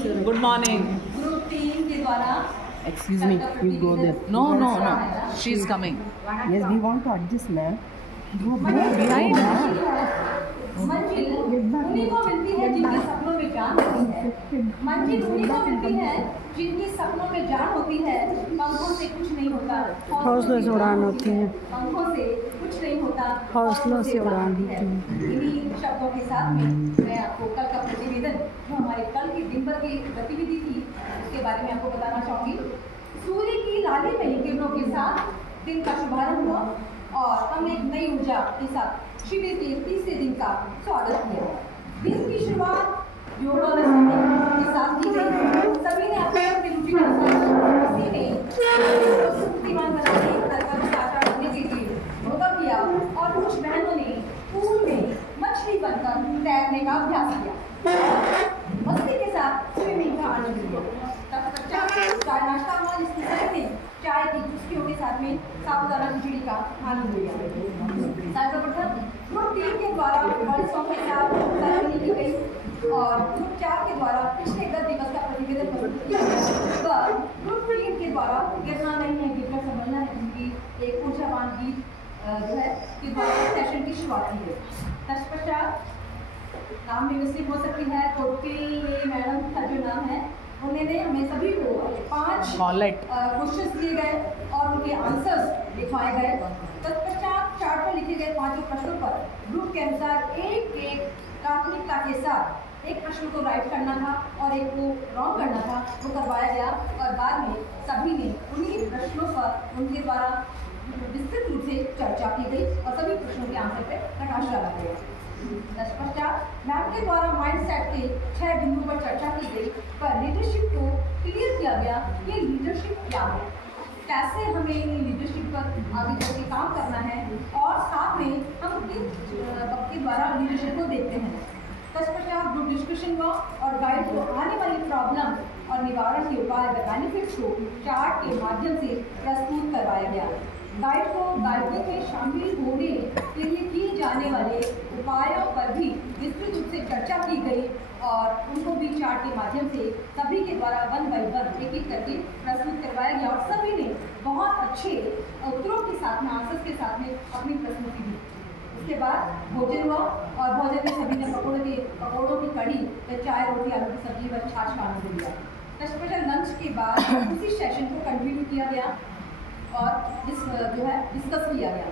Good morning. Group 3 के द्वारा Excuse me, you go there. No, no, no. She's coming. Yes, we want to adjust, ma'am. Go Behind. मंजिल उन्हीं को मिलती है जिनके सपनों में जान होती है। मंजिल उन्हीं को मिलती है जिनके सपनों में जान होती है। पंखों से कुछ नहीं होता, हौसलों से उड़ान होती है। पंखों से कुछ नहीं होता, हौसलों से उड़ान होती है। इन्हीं शब्दों के साथ में मैं आपको कल का प्रतिवेदन जो हमारे कल की दिन भर की गतिविधि थी उसके बारे में आपको बताना चाहूँगी। सूर्य की लाली में किरणों के साथ दिन का शुभारंभ हुआ और हमने एक नई ऊर्जा के साथ शिविर के तीसरे दिन का स्वागत किया। दिन की शुरुआत योगासन के साथ की गई। सभी ने अपने अपने रुचि के अनुसार किसी ने शक्तिमान बनाने का साकार करने के लिए योगा किया और कुछ बहनों ने पूल में मछली बनकर तैरने का अभ्यास किया। मस्ती के साथ स्विमिंग का आनंद लिया। तब बच्चा चाय नाश्ता हुआ जिसके साथ में चाय की चुस्कियों के साथ में साबुदाना खिचड़ी का आनंद लिया। सर्वप्रथम ग्रुप 3 के द्वारा सॉन्ग के साथ सेरेमनी की गई और ग्रुप 4 के द्वारा पिछले 10 दिवस का प्रतिवेदन प्रस्तुत किया गया। ग्रुप 3 के द्वारा गिरना नहीं है गिरकर समझना है उनकी एक ऊर्जावान गीत जो है के द्वारा सेशन की शुरुआत की गई। तत्पश्चात नाम में मिस्टेक हो सकती है तो मैडम का जो नाम है उन्होंने हमें सभी को 5 क्वेश्चंस दिए गए और उनके आंसर्स लिखवाए गए। तत्पश्चात चार्ट पर लिखे गए 5 प्रश्नों पर ग्रुप के अनुसार एक प्राथमिकता के साथ एक प्रश्न को राइट करना था और एक को रॉन्ग करना था, वो करवाया गया और बाद में सभी ने उन्हीं प्रश्नों पर उनके द्वारा विस्तृत रूप से चर्चा की गई और सभी प्रश्नों के आंसर पर प्रकाश डाला गया। तत्पश्चात मैम के द्वारा माइंड सेट के 6 बिंदुओं पर चर्चा की गई पर लीडरशिप को क्लियर किया गया कि लीडरशिप क्या है, कैसे हमें लीडरशिप पर आगे चल के काम करना है और साथ में हम किस वक्त के द्वारा लीडरशिप को देखते हैं। तत्पश्चात ग्रुप डिस्कशन हुआ और गाइड को आने वाली प्रॉब्लम और निवारण के उपाय व बेनिफिट्स को चार्ट के माध्यम से प्रस्तुत करवाया गया। गाइड को गाइडिंग में शामिल होने के लिए किए जाने वाले उपायों पर भी विस्तृत रूप से चर्चा की गई और उनको भी चार्ट के माध्यम से सभी के द्वारा 1 बाय 1 एक एक करके प्रस्तुत करवाया गया और सभी ने बहुत अच्छे उत्तरों के साथ में आंसर्स के साथ में अपनी प्रस्तुति दी। उसके बाद भोजन हुआ और भोजन में सभी ने पकौड़ों की कड़ी, चाय, रोटी, आलू की सब्जी व छाछ का आनंद लिया। तत्पश्चात लंच के बाद उसी सेशन को कंटिन्यू किया गया और जो है डिस्कस किया गया।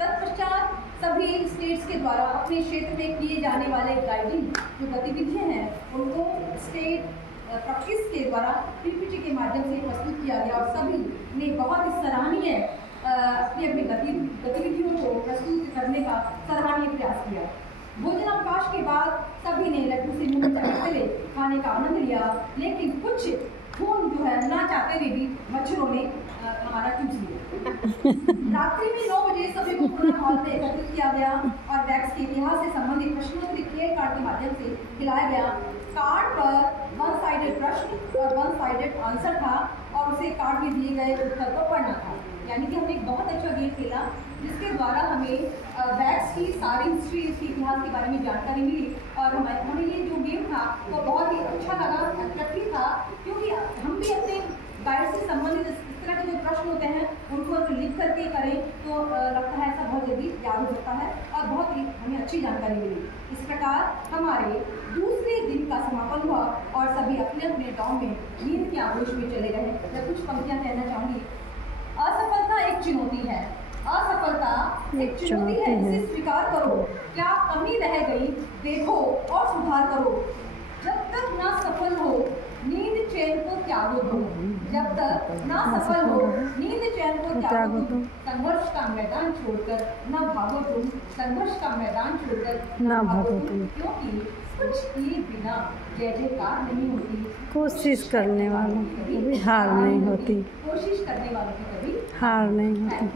तत्पश्चात सभी स्टेट्स के द्वारा अपने क्षेत्र में किए जाने वाले गाइडिंग जो गतिविधियाँ हैं उनको स्टेट प्रैक्टिस के द्वारा पीपीटी के माध्यम से प्रस्तुत किया गया और सभी ने बहुत ही सराहनीय अपनी अपनी गतिविधियों को प्रस्तुत करने का सराहनीय प्रयास किया। भोजन अवकाश के बाद सभी ने लड्डू से मुंह चढ़ाते खाने का आनंद लिया, लेकिन कुछ खून जो है ना चाहते हुए भी मच्छरों ने हमारा चूस लिया। रात्रि में 9 बजे सभी को पूर्ण हॉल में एकत्रित किया गया और वैक्स के इतिहास से संबंधित प्रश्नों के क्लियर कार्ड के माध्यम से खिलाया गया। कार्ड पर 1 साइडेड प्रश्न और 1 साइडेड आंसर था और उसे कार्ड में दिए गए उत्तर को पढ़ना था। यानी कि हमने एक बहुत अच्छा गेम खेला जिसके द्वारा हमें वैक्स की सारी हिस्ट्री, इसके इतिहास के बारे में जानकारी मिली और हमें ये जो गेम था वो बहुत ही अच्छा लगा, अट्रैक्टिव था, क्योंकि हम भी अपने गाइड से संबंधित इस तरह के जो प्रश्न होते हैं उनको अगर लिख करके करें तो लगता है ऐसा बहुत जल्दी याद हो सकता है और बहुत ही हमें अच्छी जानकारी मिली। इस प्रकार हमारे दूसरे दिन का समापन हुआ और सभी अपने अपने गाँव में नींद के आगोश में चले गए। मैं कुछ पंक्तियाँ कहना चाहूँगी। असफलता एक चुनौती है, असफलता एक चुनौती है, इसे स्वीकार करो। क्या कमी रह गई देखो और सुधार करो। जब तक ना सफल हो नींद चैन को त्यागो दो। जब तक ना सफल हो नींद चैन को त्यागो दो। संघर्ष का मैदान छोड़कर न भागो तुम, संघर्ष का मैदान छोड़कर न भागो तुम, क्योंकि कुछ किए बिना जय जयकार नहीं होती। कोशिश करने वालों की कभी हार नहीं होती। कोशिश करने वालों की कभी हार नहीं होती।